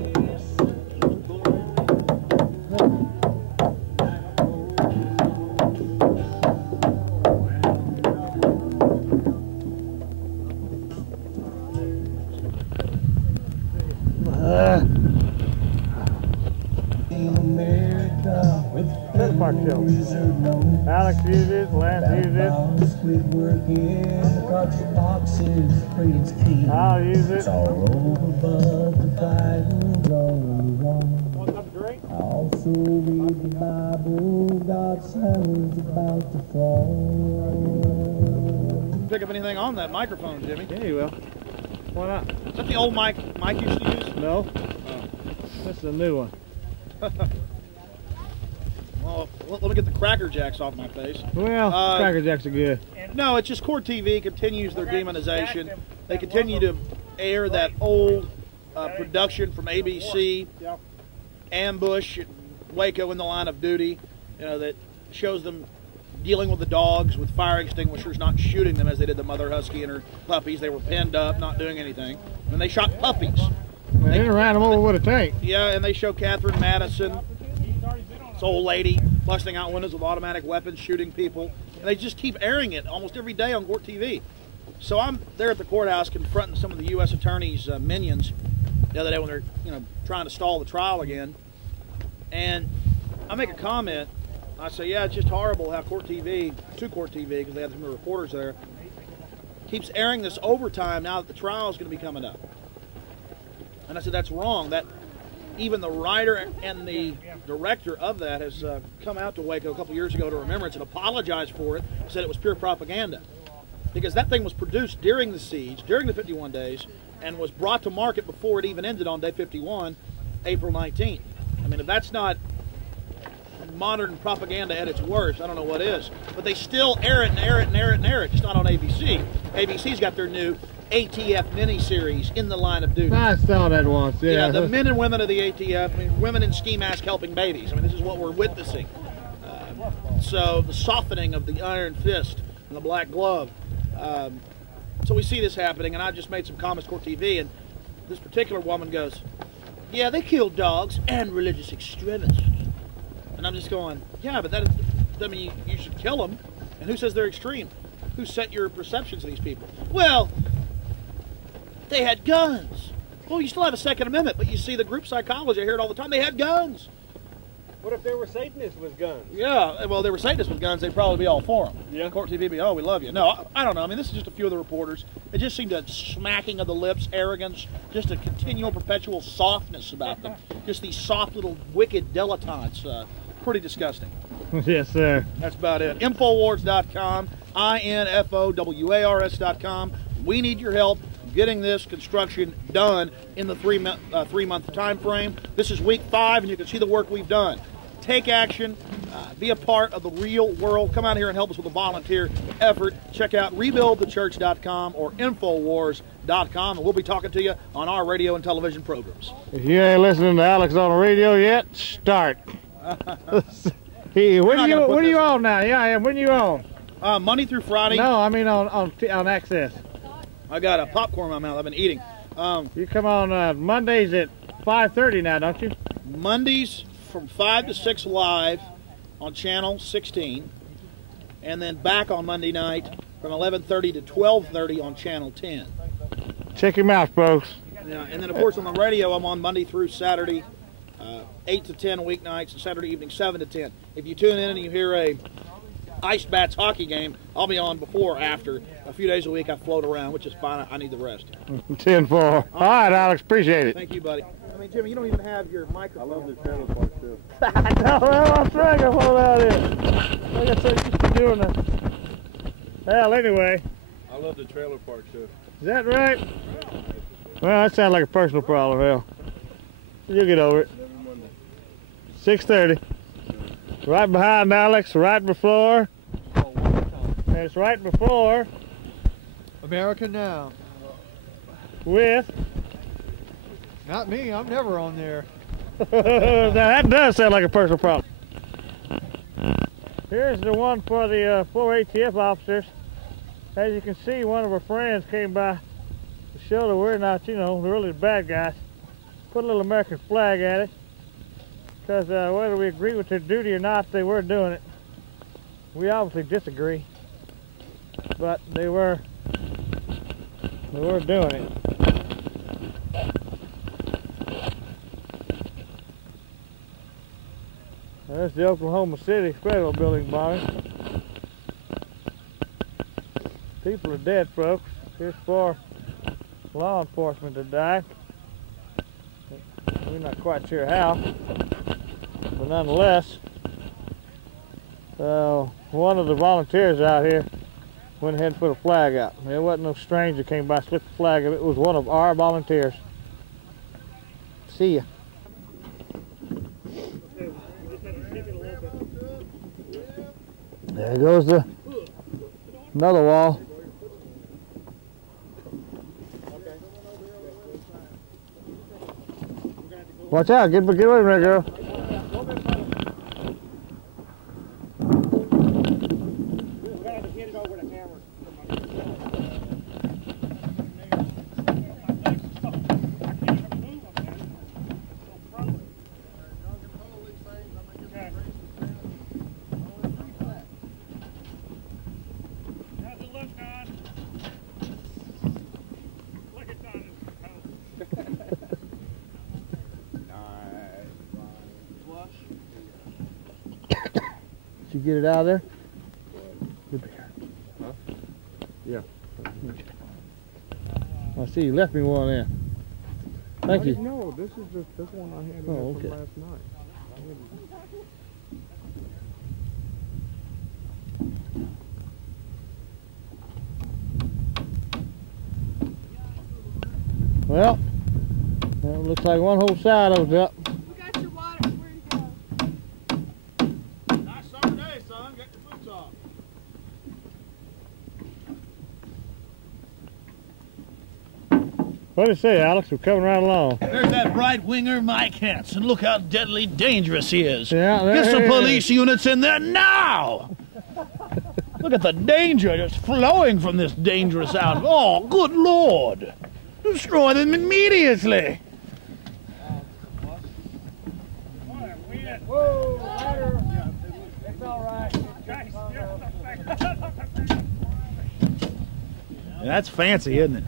Trailer park show. Alex uses, Lance uses. I'll use it. Also read the Bible, God's hand's about to fall. Pick up anything on that microphone, Jimmy? Yeah, you will. Why not? Is that the old mic Mike used to use? No. This is a new one. Well, let me get the Cracker Jacks off my face. Well, Cracker Jacks are good. No, it's just Court TV continues their demonization. They continue to air that old production from ABC, Ambush, Waco in the Line of Duty, you know, that shows them dealing with the dogs with fire extinguishers, not shooting them as they did the mother husky and her puppies. They were pinned up, not doing anything. And they shot puppies. They ran them over with a tank. Yeah, and they show Catherine Madison, this old lady, busting out windows with automatic weapons, shooting people. And they just keep airing it almost every day on Court TV. So I'm there at the courthouse confronting some of the U.S. Attorney's minions the other day when they're, you know, trying to stall the trial again. And I make a comment. I say, yeah, it's just horrible how Court TV, to Court TV, because they have some reporters there, keeps airing this overtime now that the trial is going to be coming up. And I said, that's wrong. That even the writer and the director of that has come out to Waco a couple years ago to Remembrance and apologized for it, said it was pure propaganda. Because that thing was produced during the siege, during the 51 days, and was brought to market before it even ended on day 51, April 19th. I mean, if that's not modern propaganda at its worst, I don't know what is. But they still air it and air it and air it and air it, just not on ABC. ABC's got their new ATF miniseries, In the Line of Duty. I saw that once, yeah. Yeah, the men and women of the ATF, I mean, women in ski masks helping babies. I mean, this is what we're witnessing. So the softening of the iron fist and the black glove. So we see this happening, and I just made some comments to Court TV, and this particular woman goes, yeah, they kill dogs and religious extremists. And I'm just going, yeah, but that doesn't mean you should kill them. And who says they're extreme? Who set your perceptions of these people? Well, they had guns. Well, you still have a Second Amendment, but you see the group psychology, I hear it all the time, they had guns. What if there were Satanists with guns? Yeah, well, they were Satanists with guns, they'd probably be all for them. Yeah. Court TV be, oh, we love you. No, I don't know. I mean, this is just a few of the reporters. It just seemed a smacking of the lips, arrogance, just a continual, perpetual softness about them. Just these soft little wicked dilettantes. Pretty disgusting. Yes, sir. That's about it. Infowars.com, INFOWARS.com. We need your help getting this construction done in the three-month time frame. This is week 5, and you can see the work we've done. Take action. Be a part of the real world. Come out here and help us with a volunteer effort. Check out rebuildthechurch.com or Infowars.com, and we'll be talking to you on our radio and television programs. If you ain't listening to Alex on the radio yet, start. Hey, when are you on now? Yeah, I am. When are you on? Monday through Friday. No, I mean on Access. I got a popcorn in my mouth. I've been eating. You come on Mondays at 5:30 now, don't you? Mondays from 5 to 6 live on channel 16, and then back on Monday night from 11:30 to 12:30 on channel 10. Check him out, folks. Yeah, and then of course on the radio I'm on Monday through Saturday, 8 to 10 weeknights, and Saturday evening 7 to 10. If you tune in and you hear a Ice Bats hockey game, I'll be on before or after. A few days a week I float around, which is fine. I need the rest. 10-4. All right, Alex, appreciate it. Thank you, buddy. I mean, Jimmy, you don't even have your microphone. I love the trailer park show. I'm trying to hold out here. Like I said, just be doing that. Well, anyway. I love the trailer park show. Is that right? Well, that sounds like a personal problem, hell. You'll get over it. 6:30. Right behind Alex, right before. And it's right before. America Now. With. Not me, I'm never on there. Now that does sound like a personal problem. Here's the one for the 4 ATF officers. As you can see, one of our friends came by to show that we're not, you know, really the bad guys. Put a little American flag at it. Because whether we agree with their duty or not, they were doing it. We obviously disagree. But they were doing it. There's the Oklahoma City Federal Building bombing. People are dead, folks. Here's 4 law enforcement that died. We're not quite sure how, but nonetheless, one of the volunteers out here went ahead and put a flag out. There wasn't no stranger came by, slipped the flag up. It was one of our volunteers. See ya. There goes another wall. Watch out, get away from there, girl. Did you get it out of there? Good bear. Huh? Yeah. I see you left me one there. Thank you. No, this is just this one I had from last night. Well, it looks like one whole side of it up. What did it say, Alex? We're coming right along. There's that right-winger Mike Hanson. Look how deadly dangerous he is. Yeah, Get some police units in there now! Look at the danger just flowing from this dangerous outfit. Oh, good Lord! Destroy them immediately! Whoa, ladder. It's all right. That's fancy, isn't it?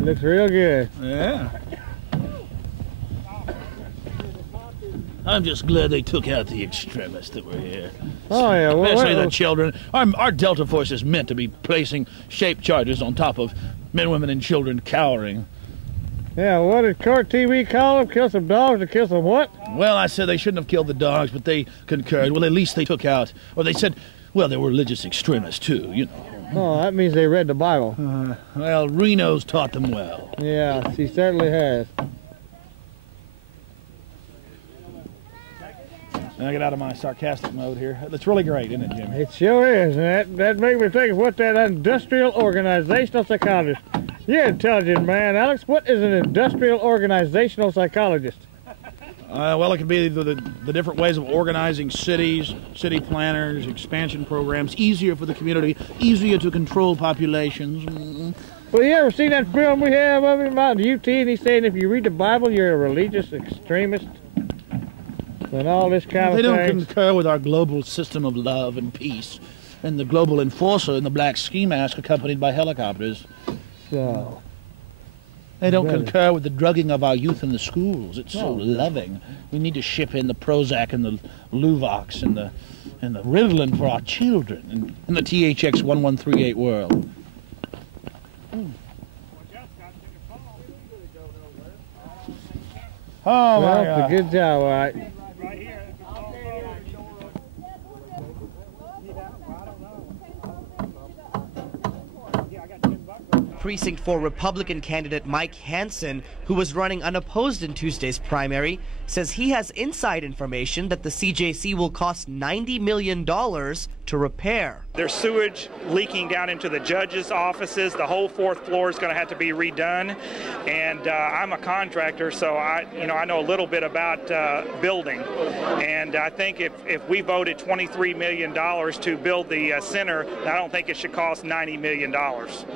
Looks real good. Yeah. I'm just glad they took out the extremists that were here. Oh, yeah. Especially the children. Our Delta Force is meant to be placing shaped charges on top of men, women, and children cowering. Yeah, what did court TV call them? Kill some dogs or kill some what? Well, I said they shouldn't have killed the dogs, but they concurred. Well, at least they took out, or they said, well, they were religious extremists, too, you know. Oh, that means they read the Bible. Well, Reno's taught them well. Yeah, she certainly has. And I get out of my sarcastic mode here. That's really great, isn't it, Jimmy? It sure is. And that makes me think of what that industrial organizational psychologist. You're an intelligent man, Alex. What is an industrial organizational psychologist? Well, it could be the different ways of organizing cities, city planners, expansion programs, easier for the community, easier to control populations. Well, you ever seen that film we have of him about UT, and he's saying if you read the Bible, you're a religious extremist and all this kind of thing? They don't things. concur with our global system of love and peace and the global enforcer in the black ski mask accompanied by helicopters. So... They don't concur with the drugging of our youth in the schools. It's so loving. We need to ship in the Prozac and the Luvox and the Ritalin for our children in the THX 1138 world. Oh, my God. Good job, all right. Precinct 4 Republican candidate Mike Hanson, who was running unopposed in Tuesday's primary, says he has inside information that the CJC will cost $90 million to repair. There's sewage leaking down into the judges' offices. The whole 4th floor is going to have to be redone. And I'm a contractor, so I know a little bit about building. And I think if we voted $23 million to build the center, I don't think it should cost $90 million.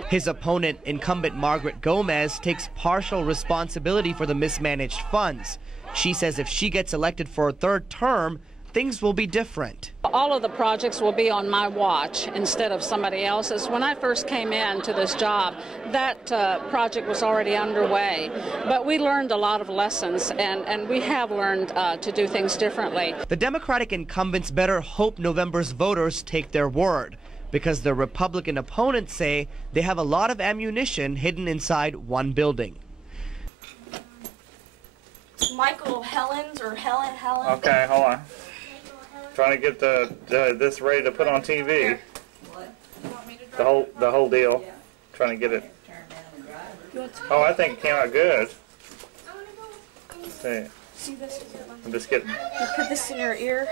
His opponent, incumbent Margaret Gomez, takes partial responsibility for the mismanaged funds. She says if she gets elected for a 3rd term, things will be different. All of the projects will be on my watch instead of somebody else's. When I first came into this job, that project was already underway. But we learned a lot of lessons, and we have learned to do things differently. The Democratic incumbents better hope November's voters take their word, because their Republican opponents say they have a lot of ammunition hidden inside one building. Michael Helens or Helen. Okay, hold on. Trying to get this ready to put on TV. The whole deal. Trying to get it. Oh, I think it came out good. Let's see. See this? I'm just getting. You put this in your ear.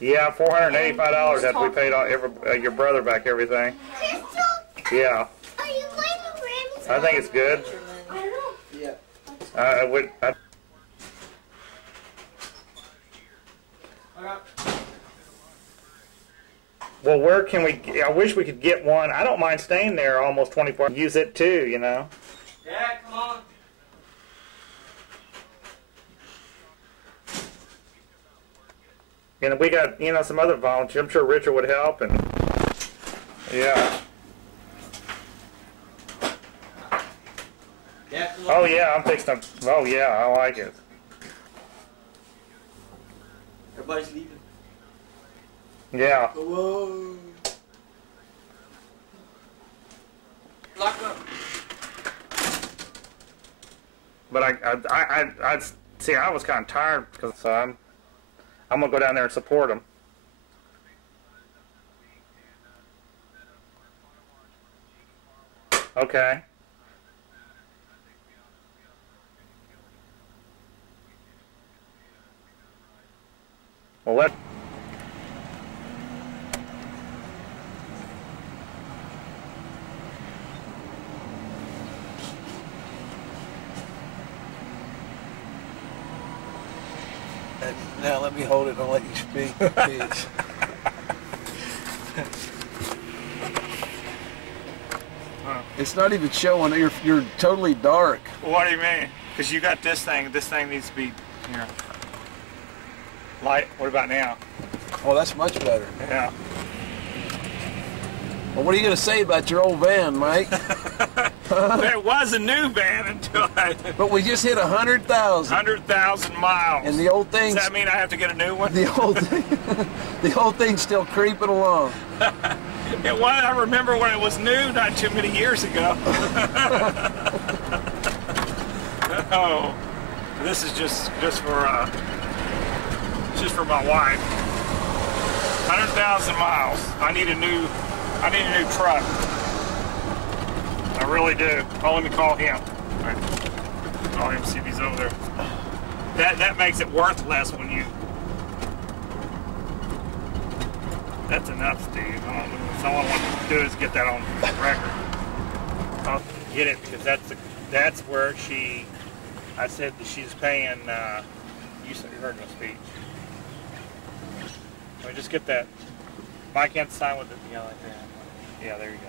Yeah, $485 after we paid all your brother back everything. Yeah. I think it's good. I don't know. Yeah. I would. Well, where can we? I wish we could get one. I don't mind staying there almost 24 hours. Use it too, you know. Yeah, come on. And we got, some other volunteers. I'm sure Richard would help, and yeah. Oh yeah, I'm fixing. Oh yeah, I like it. Everybody's leaving. Yeah. Whoa. Lock up. But I see. I was kind of tired because I'm gonna go down there and support them. Okay. Well, let. Now let me hold it and I'll let you speak, please. It's not even showing. You're totally dark. What do you mean? Because you got this thing. This thing needs to be here. Light. What about now? Oh, that's much better. Yeah. Well, what are you going to say about your old van, Mike? It was a new van until I... But we just hit 100,000. 100,000 miles. And the old thing... Does that mean I have to get a new one? The old thing's still creeping along. It was. I remember when it was new not too many years ago. Oh, this is just for my wife. 100,000 miles. I need a new truck. I really do. Oh, let me call him. All right. Call him, see if he's over there. That makes it worth less when you. That's enough, Steve. All I want to do is get that on record. I'll get it because that's where she. I said that she's paying. You heard my speech. Let me just get that. Mike can't sign with it. Yeah, like that. Yeah, there you go.